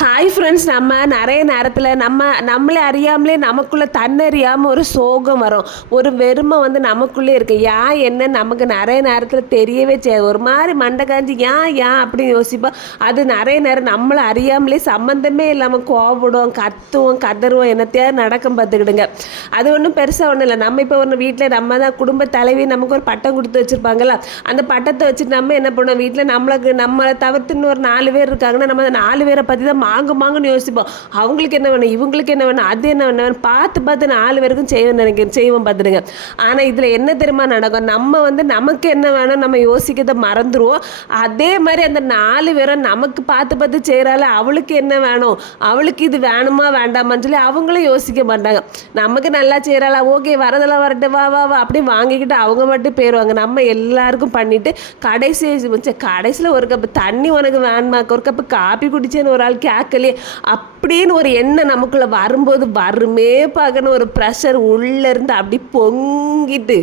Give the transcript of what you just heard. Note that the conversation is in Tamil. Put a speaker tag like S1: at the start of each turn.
S1: ஹாய் ஃப்ரெண்ட்ஸ் நம்ம நிறைய நேரத்தில் நம்ம நம்மளே அறியாமலே நமக்குள்ளே தன்னறியாமல் ஒரு சோகம் வரும். ஒரு வெறுமை வந்து நமக்குள்ளே இருக்கு. ஏன் என்ன நமக்கு நிறைய நேரத்தில் தெரியவே செய்யாது. ஒரு மாதிரி மண்டை காஞ்சி ஏன் ஏன் அப்படின்னு யோசிப்போம். அது நிறைய நேரம் நம்மளை அறியாமலே சம்மந்தமே இல்லாமல் கோபடும் கத்துவோம் கதறுவோம் என்னத்தையாவது நடக்கும் பார்த்துக்கிடுங்க. அது ஒன்றும் பெருசாக ஒன்றும் இல்லை. நம்ம இப்போ ஒன்று வீட்டில் நம்ம தான் குடும்ப தலைவி நமக்கு ஒரு பட்டம் கொடுத்து வச்சுருப்பாங்களா அந்த பட்டத்தை வச்சுட்டு நம்ம என்ன பண்ணுவோம்? வீட்டில் நம்மளுக்கு நம்மளை தவிர்த்துன்னு ஒரு நாலு பேர் இருக்காங்கன்னா நம்ம அந்த நாலு பேரை பற்றி தான் மாங்க மாங்கன்னு யோசிப்போம். அவங்களுக்கு என்ன வேணும் இவங்களுக்கு என்ன வேணும் அது என்ன வேணும் பார்த்து பார்த்து நாலு பேருக்கும் செய்வோம் நினைக்கிறேன் செய்வோம் பார்த்துடுங்க. ஆனால் இதில் என்ன தெரியுமா நடக்கும்? நம்ம வந்து நமக்கு என்ன வேணும் நம்ம யோசிக்கிறத மறந்துடுவோம் அதே மாதிரி அந்த நாலு பேரும் நமக்கு பார்த்து பார்த்து செய்கிறால அவளுக்கு என்ன வேணும்? அவளுக்கு இது வேணுமா வேண்டாமான்னு சொல்லி அவங்களும் யோசிக்க மாட்டாங்க. நமக்கு நல்லா செய்கிறாளா ஓகே வரதெல்லாம் வரட்டு வா வா வா அப்படி வாங்கிக்கிட்டு அவங்க மட்டும் போயிடுவாங்க நம்ம எல்லாருக்கும் பண்ணிவிட்டு கடைசி கடைசியில் ஒரு கப்பு தண்ணி உனக்கு வேணுமா ஒரு கப்பு காப்பி குடிச்சேன்னு ஒரு ஆள் கே பார்க்கலையே அப்படின்னு ஒரு எண்ணம் நமக்குள்ளே வரும்போது வருமே பார்க்கணும். ஒரு ப்ரெஷர் உள்ளேருந்து அப்படி பொங்கிட்டு